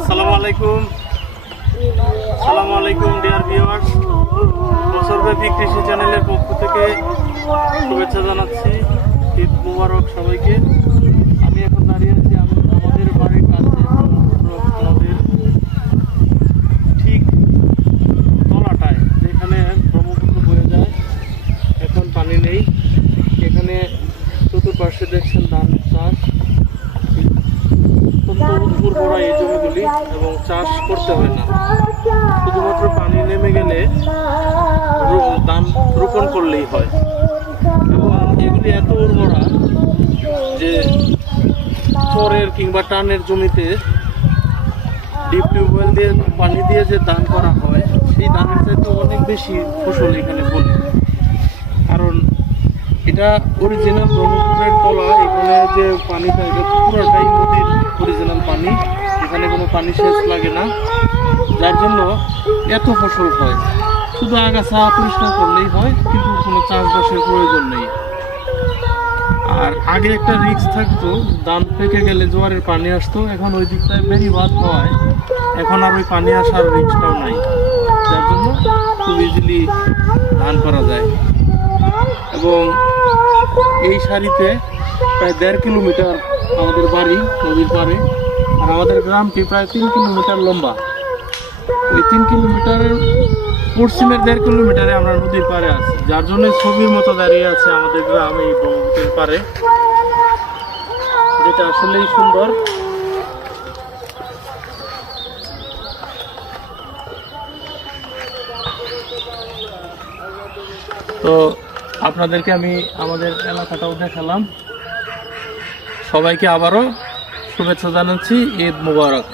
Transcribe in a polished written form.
আসসালামু আলাইকুম dear viewers, বছরব্যাপী কৃষি চ্যানেলের পক্ষ থেকে শুভেচ্ছা জানাচ্ছি। ঈদ মুবারক সবাইকে। আমি এখন দাঁড়িয়ে আছি আমাদের বাড়ির কাছে, আমাদের ঠিক তলাটায়, যেখানে ব্রহ্মপুত্র বয়ে যায়। এখন পানি নেই। এখানে চতুর্পার্শ্বে দেখছেন ধান চাষ, উর্বরা এই জমিগুলি, এবং চাষ করতে হয় না, শুধুমাত্র পানি নেমে গেলে ধান রোপণ করলেই হয়। এবং এগুলি এত উর্বরা যে চরের কিংবা টানের জমিতে ডিপ টিউবওয়েল দিয়ে পানি দিয়ে যে ধান করা হয়, সেই ধানের চাইতে অনেক বেশি ফসল এখানে ফলে। কারণ এটা অরিজিনাল ব্রহ্মপুত্রের তলা। এখানে যে পানিটা, এটা পুরোটাই নদীর অরিজিনাল পানি। এখানে কোনো পানি সেচ লাগে না, যার জন্য এত ফসল হয়। শুধু আগাছা পরিষ্কার করলেই হয়, কিন্তু কোনো চাষবাসের প্রয়োজন নেই। আর আগে একটা রিস্ক থাকতো, ধান পেকে গেলে জোয়ারের পানি আসতো। এখন ওই দিকটায় বেড়িবাঁধ হওয়ায় এখন আর ওই পানি আসার রিস্কটাও নাই, যার জন্য খুব ইজিলি ধান করা যায়। এবং এই সারিতে প্রায় 1.5 কিলোমিটার আমাদের বাড়ি নদীর পাড়ে, আর আমাদের গ্রামটি প্রায় 3 কিলোমিটার লম্বা। ওই 3 কিলোমিটারের পশ্চিমের 1.5 কিলোমিটারে আমরা নদীর পাড়ে আছি, যার জন্য ছবির মতো দাঁড়িয়ে আছে আমাদের গ্রাম এই ব্রহ্মপুত্রের পাড়ে, যেটা আসলেই সুন্দর। তো আপনাদেরকে আমি আমাদের এলাকাটাও দেখালাম। সবাইকে আবারও শুভেচ্ছা জানাচ্ছি। ঈদ মুবারক।